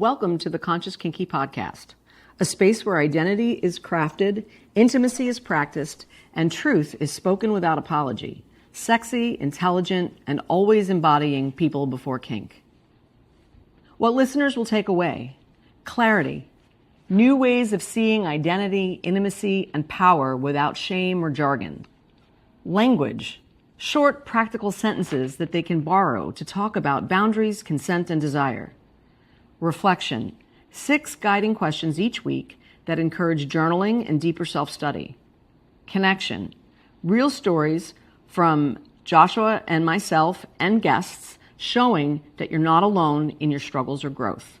Welcome to the Conscious Kinky Podcast, a space where identity is crafted, intimacy is practiced, and truth is spoken without apology. Sexy, intelligent, and always embodying people before kink. What listeners will take away: clarity, new ways of seeing identity, intimacy, and power without shame or jargon. Language, short, practical sentences that they can borrow to talk about boundaries, consent, and desire. Reflection, 6 guiding questions each week that encourage journaling and deeper self-study. Connection, real stories from Joshua and myself and guests showing that you're not alone in your struggles or growth.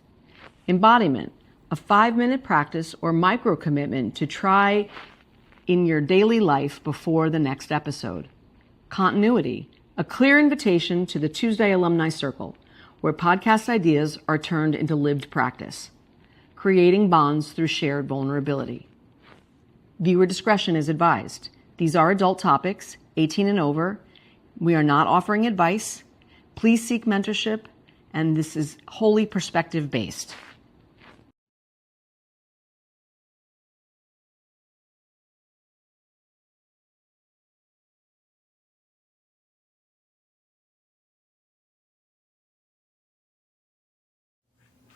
Embodiment, a 5-minute practice or micro commitment to try in your daily life before the next episode. Continuity, a clear invitation to the Tuesday Alumni Circle, where podcast ideas are turned into lived practice, creating bonds through shared vulnerability. Viewer discretion is advised. These are adult topics, 18 and over. We are not offering advice. Please seek mentorship, and this is wholly perspective-based.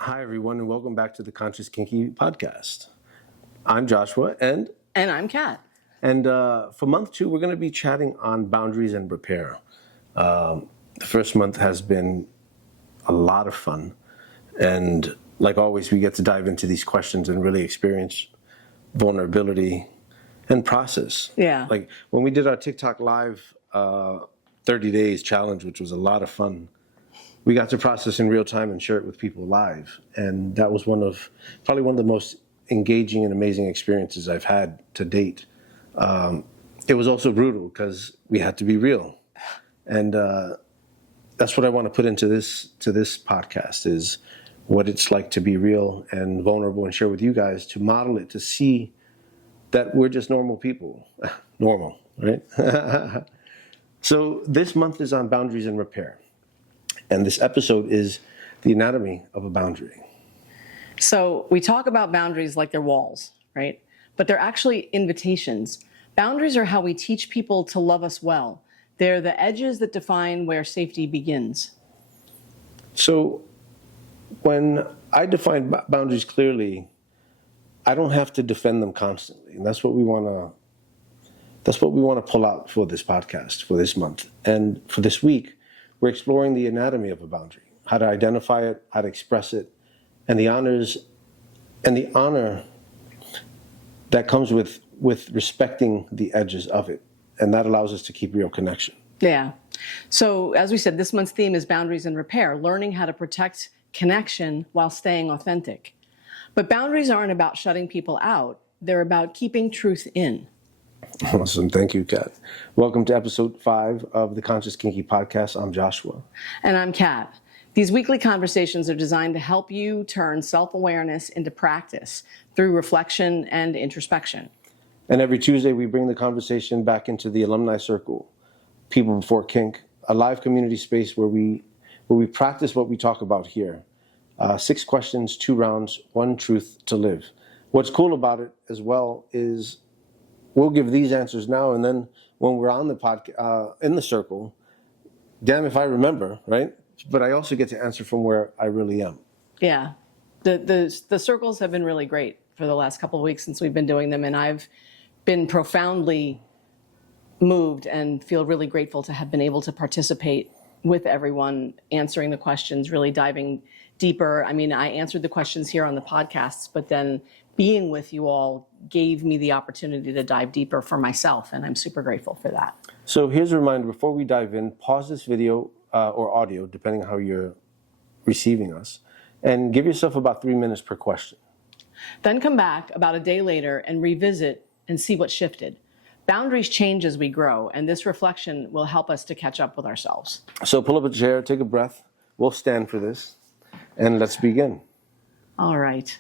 Hi, everyone, and welcome back to the Conscious Kinky Podcast. I'm Joshua, and I'm Kat. And for month 2, we're going to be chatting on boundaries and repair. The first month has been a lot of fun, and like always, we get to dive into these questions and really experience vulnerability and process. Yeah. Like when we did our TikTok live 30 days challenge, which was a lot of fun. We got to process in real time and share it with people live. And that was probably one of the most engaging and amazing experiences I've had to date. It was also brutal because we had to be real. And that's what I want to put into this podcast, is what it's like to be real and vulnerable and share with you guys, to model it, to see that we're just normal people. Normal, right? So this month is on boundaries and repair. And this episode is the anatomy of a boundary. So we talk about boundaries like they're walls, right? But they're actually invitations. Boundaries are how we teach people to love us well. They're the edges that define where safety begins. So when I define boundaries clearly, I don't have to defend them constantly. And that's what we want to pull out for this podcast, for this month. And for this week, we're exploring the anatomy of a boundary, how to identify it, how to express it, and the honor that comes with respecting the edges of it. And that allows us to keep real connection. Yeah. So as we said, this month's theme is boundaries and repair, learning how to protect connection while staying authentic. But boundaries aren't about shutting people out. They're about keeping truth in. Awesome. Thank you, Kat. Welcome to episode 5 of the Conscious Kinky Podcast. I'm Joshua. And I'm Kat. These weekly conversations are designed to help you turn self-awareness into practice through reflection and introspection. And every Tuesday, we bring the conversation back into the Alumni Circle, People Before Kink, a live community space where we practice what we talk about here. 6 questions, 2 rounds, 1 truth to live. What's cool about it as well is we'll give these answers now, and then when we're on the podcast, in the circle, damn if I remember, right? But I also get to answer from where I really am. Yeah. The circles have been really great for the last couple of weeks since we've been doing them, and I've been profoundly moved and feel really grateful to have been able to participate with everyone, answering the questions, really diving deeper. I mean, I answered the questions here on the podcasts, but then being with you all gave me the opportunity to dive deeper for myself, and I'm super grateful for that. So here's a reminder, before we dive in, pause this video or audio, depending on how you're receiving us, and give yourself about 3 minutes per question. Then come back about a day later and revisit and see what shifted. Boundaries change as we grow, and this reflection will help us to catch up with ourselves. So pull up a chair, take a breath. We'll stand for this, and let's begin. All right.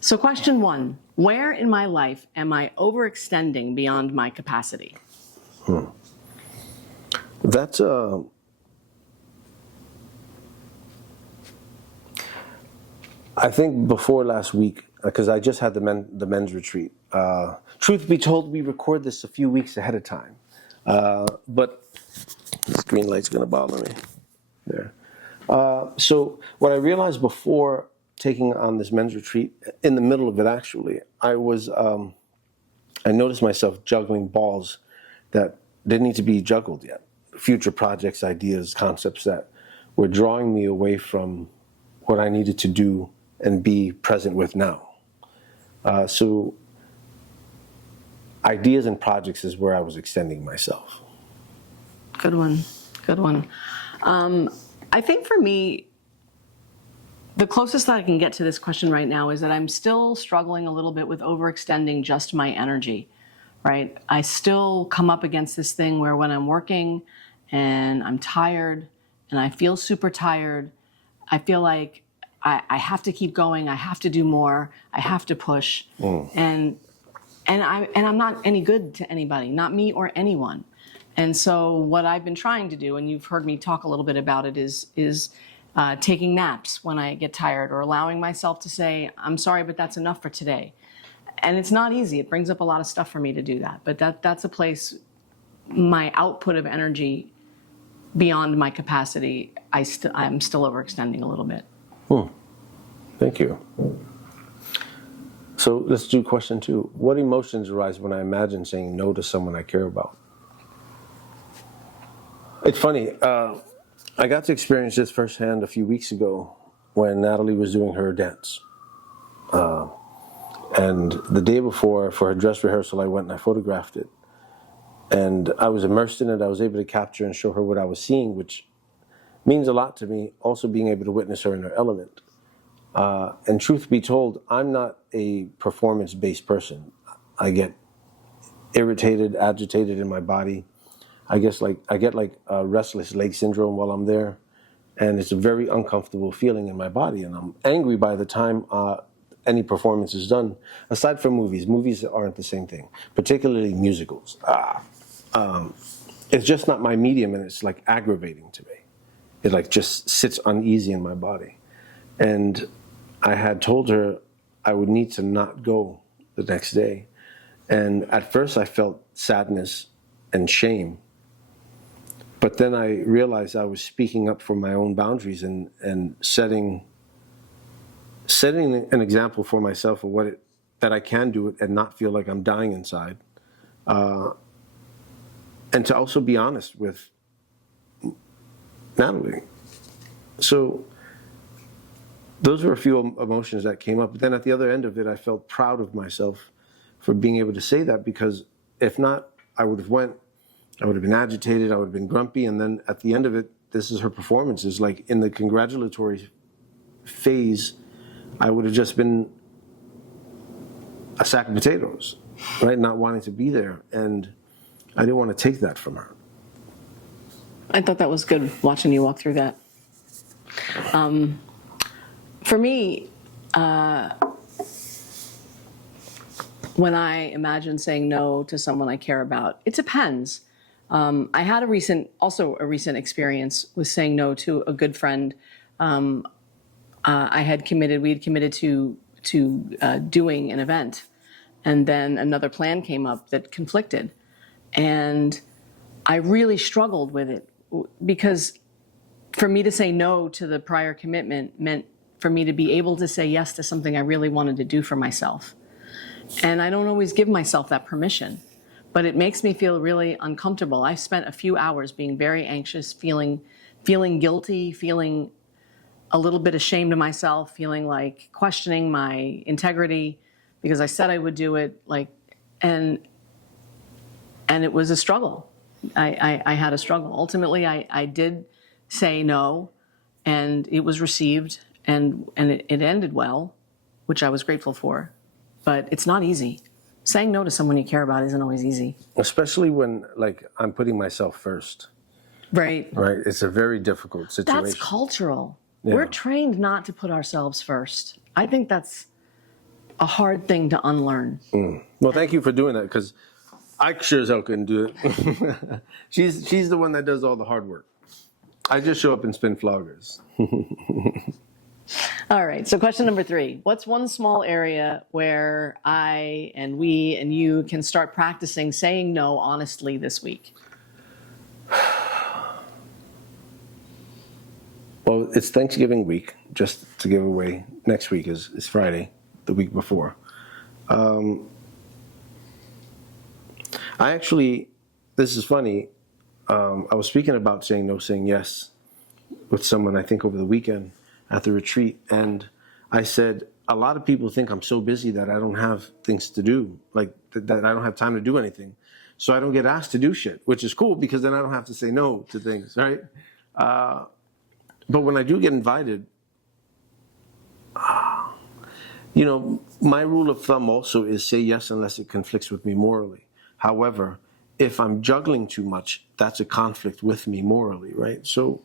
So question 1, where in my life am I overextending beyond my capacity? That's I think before last week, because I just had the men's retreat. Truth be told, we record this a few weeks ahead of time. But this green light's going to bother me. There. So what I realized before taking on this men's retreat, in the middle of it actually, I noticed myself juggling balls that didn't need to be juggled yet. Future projects, ideas, concepts that were drawing me away from what I needed to do and be present with now. So ideas and projects is where I was extending myself. Good one. Good one. I think for me, the closest that I can get to this question right now is that I'm still struggling a little bit with overextending just my energy, right? I still come up against this thing where when I'm working and I'm tired and I feel super tired, I feel like I have to keep going, I have to do more, I have to push. And I'm not any good to anybody, not me or anyone. And so what I've been trying to do, and you've heard me talk a little bit about it, is taking naps when I get tired, or allowing myself to say, I'm sorry, but that's enough for today. And it's not easy. It brings up a lot of stuff for me to do that. But that's a place, my output of energy beyond my capacity, I'm still overextending a little bit. Thank you. So let's do question 2. What emotions arise when I imagine saying no to someone I care about? It's funny. I got to experience this firsthand a few weeks ago when Natalie was doing her dance. And the day before, for her dress rehearsal, I went and I photographed it. And I was immersed in it. I was able to capture and show her what I was seeing, which means a lot to me, also being able to witness her in her element. And truth be told, I'm not a performance-based person. I get irritated, agitated in my body. I get restless leg syndrome while I'm there, and it's a very uncomfortable feeling in my body, and I'm angry by the time any performance is done. Aside from movies aren't the same thing, particularly musicals. It's just not my medium, and it's like aggravating to me. It like just sits uneasy in my body, and I had told her I would need to not go the next day, and at first I felt sadness and shame. But then I realized I was speaking up for my own boundaries and setting an example for myself of that I can do it and not feel like I'm dying inside. And to also be honest with Natalie. So those were a few emotions that came up. But then at the other end of it, I felt proud of myself for being able to say that, because if not, I would have been agitated, I would have been grumpy, and then at the end of it, this is her performance. It's like in the congratulatory phase, I would have just been a sack of potatoes, right? Not wanting to be there, and I didn't want to take that from her. I thought that was good, watching you walk through that. For me, when I imagine saying no to someone I care about, it depends. I had a recent experience with saying no to a good friend. We had committed to doing an event, and then another plan came up that conflicted, and I really struggled with it, because for me to say no to the prior commitment meant for me to be able to say yes to something I really wanted to do for myself. And I don't always give myself that permission, but it makes me feel really uncomfortable. I spent a few hours being very anxious, feeling guilty, feeling a little bit ashamed of myself, feeling like questioning my integrity because I said I would do it, and it was a struggle. I had a struggle. Ultimately, I did say no, and it was received, and it ended well, which I was grateful for. But it's not easy. Saying no to someone you care about isn't always easy. Especially when, I'm putting myself first. Right. Right. It's a very difficult situation. That's cultural. Yeah. We're trained not to put ourselves first. I think that's a hard thing to unlearn. Well, thank you for doing that, because I sure as hell couldn't do it. She's the one that does all the hard work. I just show up and spin floggers. All right. So question number 3, what's one small area where I and we and you can start practicing saying no honestly this week? Well, it's Thanksgiving week, just to give away. Next week is Friday, the week before. This is funny. I was speaking about saying no, saying yes with someone, I think over the weekend at the retreat. And I said, a lot of people think I'm so busy that I don't have things to do, like that I don't have time to do anything. So I don't get asked to do shit, which is cool because then I don't have to say no to things, right? But when I do get invited, my rule of thumb also is say yes unless it conflicts with me morally. However, if I'm juggling too much, that's a conflict with me morally, right? So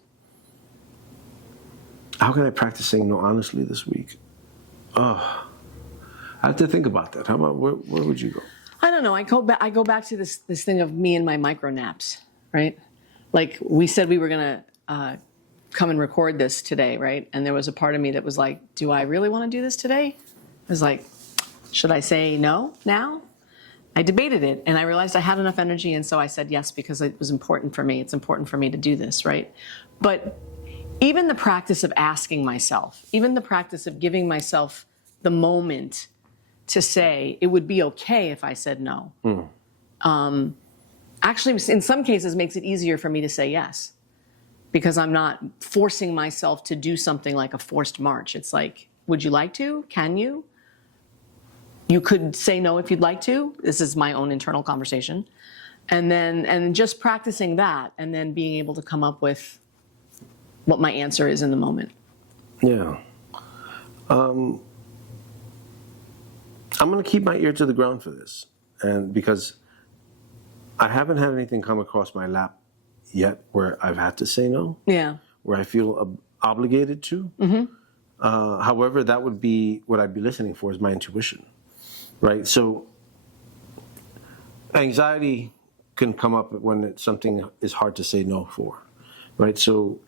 how can I practice saying no honestly this week? I have to think about that. How about where would you go? I don't know. I go back to this thing of me and my micro naps, right? Like we said we were going to come and record this today, right? And there was a part of me that was like, do I really want to do this today? I was like, should I say no now? I debated it and I realized I had enough energy, and so I said yes because it was important for me. It's important for me to do this, right? But even the practice of asking myself, even the practice of giving myself the moment to say it would be okay if I said no, actually in some cases makes it easier for me to say yes, because I'm not forcing myself to do something like a forced march. It's like, would you like to? Can you? You could say no if you'd like to. This is my own internal conversation. And just practicing that and then being able to come up with what my answer is in the moment. Yeah. I'm going to keep my ear to the ground for this. And because I haven't had anything come across my lap yet where I've had to say no. Yeah. Where I feel obligated to. Mm-hmm. However, that would be what I'd be listening for is my intuition. Right? So anxiety can come up when something is hard to say no for. Right? So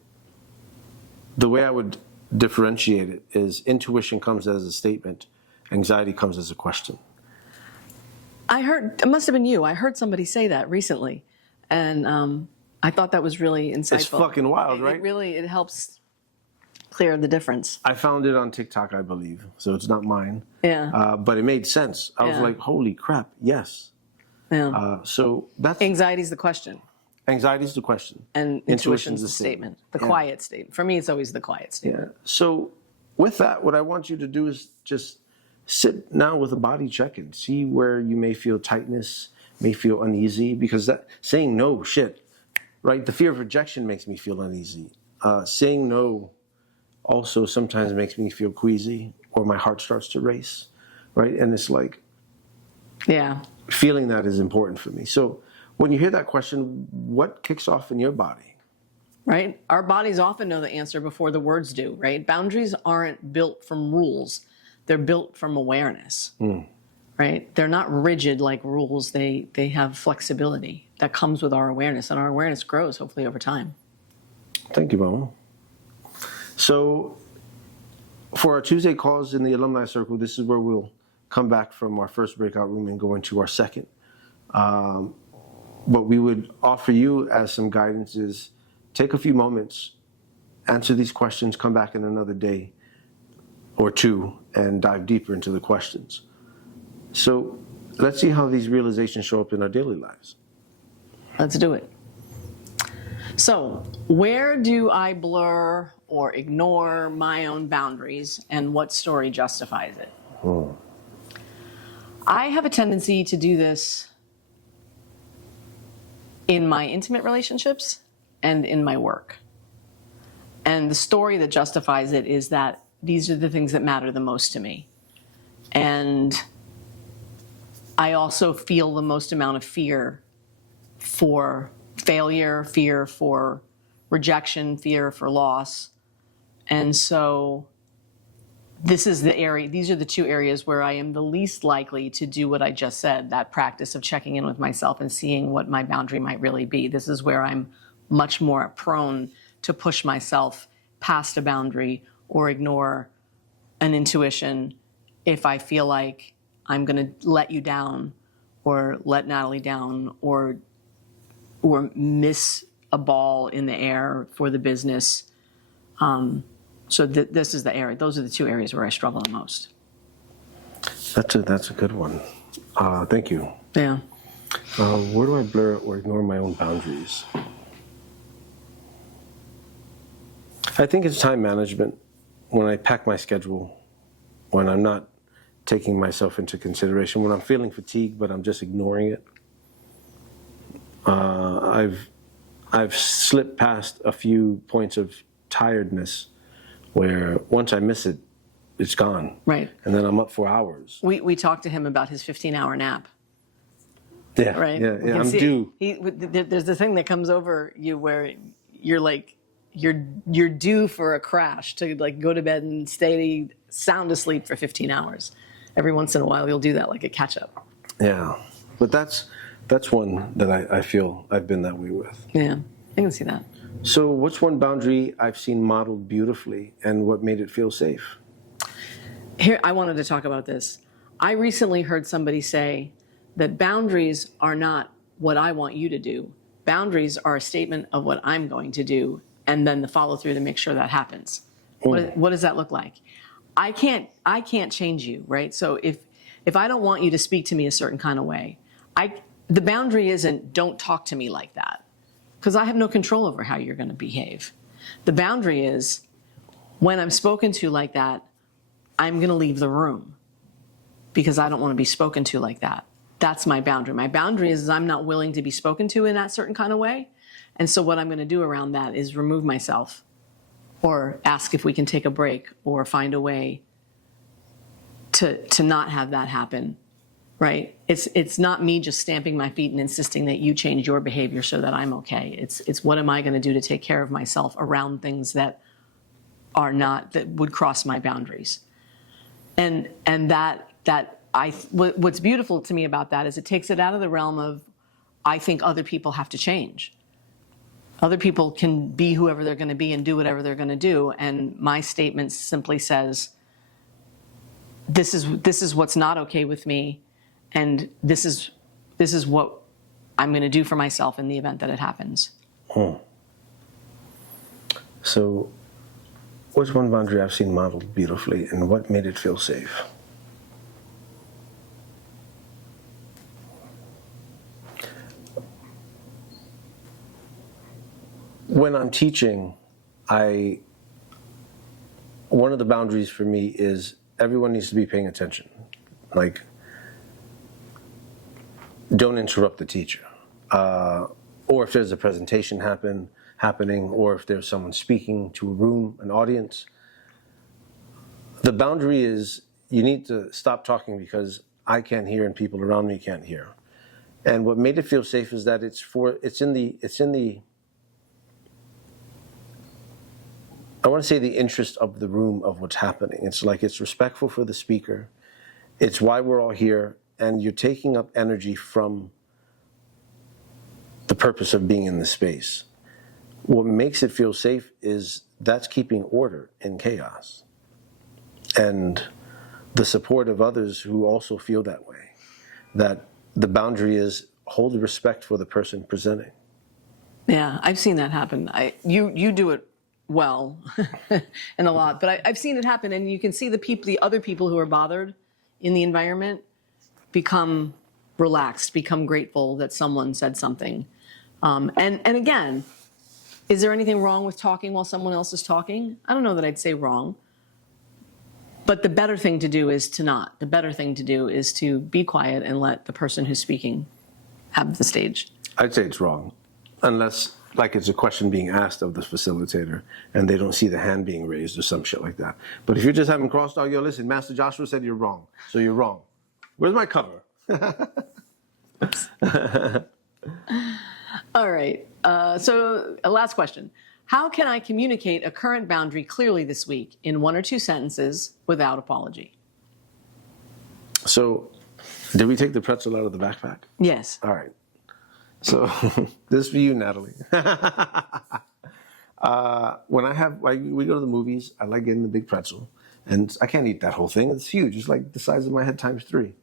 the way I would differentiate it is intuition comes as a statement, anxiety comes as a question. It must have been you. I heard somebody say that recently. And I thought that was really insightful. It's fucking wild, right? It helps clear the difference. I found it on TikTok, I believe, so it's not mine. Yeah. But it made sense. I was like, holy crap, yes. Yeah. So that's... Anxiety's the question. Anxiety's the question. And intuition's the statement. The quiet statement. For me, it's always the quiet statement. Yeah. So with that, what I want you to do is just sit now with a body check and see where you may feel tightness, may feel uneasy, because that saying no, right? The fear of rejection makes me feel uneasy. Saying no also sometimes makes me feel queasy, or my heart starts to race, right? And it's like, feeling that is important for me. So when you hear that question, what kicks off in your body? Right? Our bodies often know the answer before the words do, right? Boundaries aren't built from rules. They're built from awareness, right? They're not rigid like rules. They have flexibility that comes with our awareness, and our awareness grows hopefully over time. Thank you, Mama. So for our Tuesday calls in the Alumni Circle, this is where we'll come back from our first breakout room and go into our second. What we would offer you as some guidance is take a few moments, answer these questions, come back in another day or two and dive deeper into the questions. So let's see how these realizations show up in our daily lives. Let's do it. So where do I blur or ignore my own boundaries, and what story justifies it? I have a tendency to do this in my intimate relationships and in my work. And the story that justifies it is that these are the things that matter the most to me. And I also feel the most amount of fear for failure, fear for rejection, fear for loss. And so these are the two areas where I am the least likely to do what I just said, that practice of checking in with myself and seeing what my boundary might really be. This is where I'm much more prone to push myself past a boundary or ignore an intuition if I feel like I'm going to let you down or let Natalie down or miss a ball in the air for the business. So this is the area. Those are the two areas where I struggle the most. That's a good one. Thank you. Yeah. Where do I blur or ignore my own boundaries? I think it's time management. When I pack my schedule, when I'm not taking myself into consideration, when I'm feeling fatigued but I'm just ignoring it. I've slipped past a few points of tiredness where once I miss it, it's gone. Right. And then I'm up for hours. We talked to him about his 15-hour nap. Yeah. Right. Yeah. I'm due. There's the thing that comes over you where you're like, you're due for a crash to like go to bed and stay sound asleep for 15 hours. Every once in a while, you'll do that like a catch up. Yeah. But that's one that I feel I've been that way with. Yeah. I can see that. So what's one boundary I've seen modeled beautifully and what made it feel safe? Here, I wanted to talk about this. I recently heard somebody say that boundaries are not what I want you to do. Boundaries are a statement of what I'm going to do, and then the follow through to make sure that happens. What does that look like? I can't change you, right? So if I don't want you to speak to me a certain kind of way, the boundary isn't don't talk to me like that, because I have no control over how you're going to behave. The boundary is when I'm spoken to like that, I'm going to leave the room because I don't want to be spoken to like that. That's my boundary. My boundary is I'm not willing to be spoken to in that certain kind of way. And so what I'm going to do around that is remove myself or ask if we can take a break or find a way to not have that happen, right? It's not me just stamping my feet and insisting that you change your behavior so that I'm okay. It's what am I going to do to take care of myself around things that would cross my boundaries. And what's beautiful to me about that is it takes it out of the realm of, I think other people have to change. Other people can be whoever they're going to be and do whatever they're going to do. And my statement simply says, this is what's not okay with me. And this is what I'm going to do for myself in the event that it happens. So what's one boundary I've seen modeled beautifully and what made it feel safe? When I'm teaching, one of the boundaries for me is everyone needs to be paying attention. Like, don't interrupt the teacher. Or if there's a presentation happening, or if there's someone speaking to a room, an audience, the boundary is you need to stop talking because I can't hear and people around me can't hear. And what made it feel safe is that it's in the I want to say the interest of the room of what's happening. It's like it's respectful for the speaker. It's why we're all here, and you're taking up energy from the purpose of being in the space. What makes it feel safe is that's keeping order in chaos. And the support of others who also feel that way. That the boundary is hold the respect for the person presenting. Yeah, I've seen that happen. You do it well and a lot, but I've seen it happen, and you can see the other people who are bothered in the environment become relaxed, become grateful that someone said something. And again, is there anything wrong with talking while someone else is talking? I don't know that I'd say wrong. But the better thing to do is to not. The better thing to do is to be quiet and let the person who's speaking have the stage. I'd say it's wrong. Unless, like, it's a question being asked of the facilitator and they don't see the hand being raised or some shit like that. But if you're just having crosstalk, yo, listen, Master Joshua said you're wrong, so you're wrong. Where's my cover? All right. So a last question. How can I communicate a current boundary clearly this week in 1 or 2 sentences without apology? So, did we take the pretzel out of the backpack? Yes. All right. So, this is for you, Natalie. We go to the movies, I like getting the big pretzel. And I can't eat that whole thing. It's huge. It's like the size of my head times 3.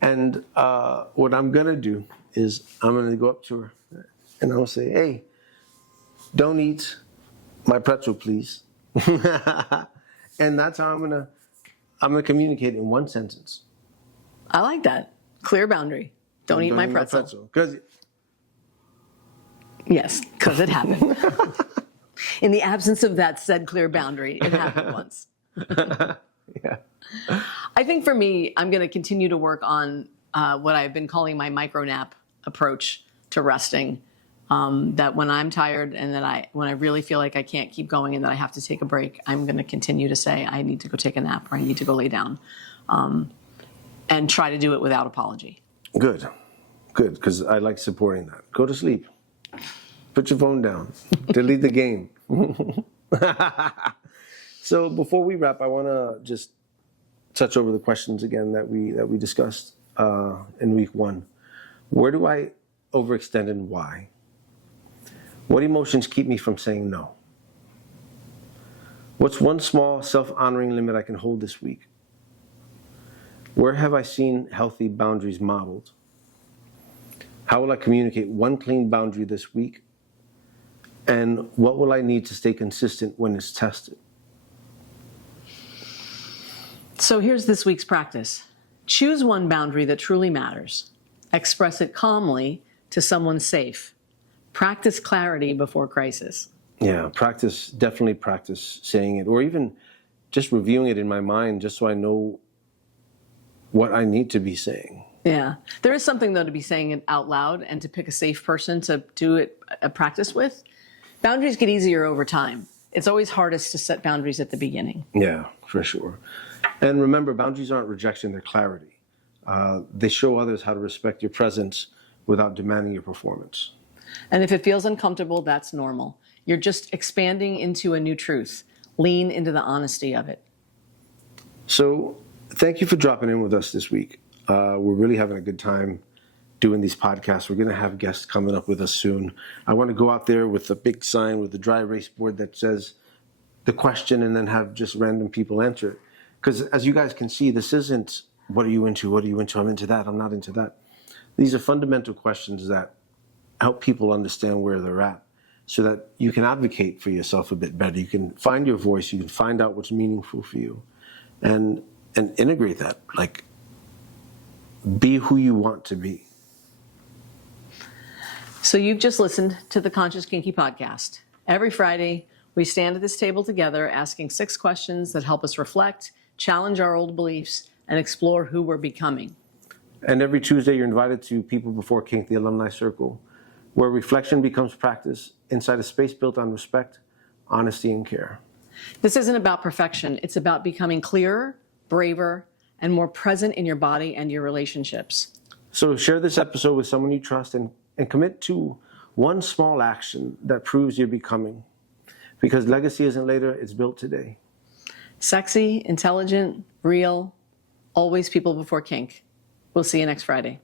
And what I'm going to do is I'm going to go up to her and I'll say, hey, don't eat my pretzel, please. And that's how I'm going to communicate in one sentence. I like that. Clear boundary. Don't eat my pretzel. Yes, because it happened. In the absence of that said clear boundary, it happened once. Yeah. I think for me, I'm going to continue to work on what I've been calling my micro nap approach to resting. That when I'm tired and when I really feel like I can't keep going and that I have to take a break, I'm going to continue to say I need to go take a nap or I need to go lay down, and try to do it without apology. Good, because I like supporting that. Go to sleep. Put your phone down. Delete the game. So before we wrap, I want to just touch over the questions again that we discussed in week 1. Where do I overextend and why? What emotions keep me from saying no? What's one small self-honoring limit I can hold this week? Where have I seen healthy boundaries modeled? How will I communicate one clean boundary this week? And what will I need to stay consistent when it's tested? So here's this week's practice. Choose one boundary that truly matters. Express it calmly to someone safe. Practice clarity before crisis. Yeah, definitely practice saying it, or even just reviewing it in my mind just so I know what I need to be saying. Yeah. There is something, though, to be saying it out loud and to pick a safe person to do it a practice with. Boundaries get easier over time. It's always hardest to set boundaries at the beginning. Yeah, for sure. And remember, boundaries aren't rejection, they're clarity. They show others how to respect your presence without demanding your performance. And if it feels uncomfortable, that's normal. You're just expanding into a new truth. Lean into the honesty of it. So thank you for dropping in with us this week. We're really having a good time doing these podcasts. We're going to have guests coming up with us soon. I want to go out there with a big sign with a dry erase board that says the question and then have just random people answer it. Because as you guys can see, this isn't what are you into? What are you into? I'm into that. I'm not into that. These are fundamental questions that help people understand where they're at so that you can advocate for yourself a bit better. You can find your voice. You can find out what's meaningful for you and integrate that. Like, be who you want to be. So you've just listened to the Conscious Kinky Podcast. Every Friday, we stand at this table together asking 6 questions that help us reflect, challenge our old beliefs, and explore who we're becoming. And every Tuesday, you're invited to People Before Kink, the Alumni Circle, where reflection becomes practice inside a space built on respect, honesty, and care. This isn't about perfection. It's about becoming clearer, braver, and more present in your body and your relationships. So share this episode with someone you trust and commit to one small action that proves you're becoming. Because legacy isn't later, it's built today. Sexy, intelligent, real, always people before kink. We'll see you next Friday.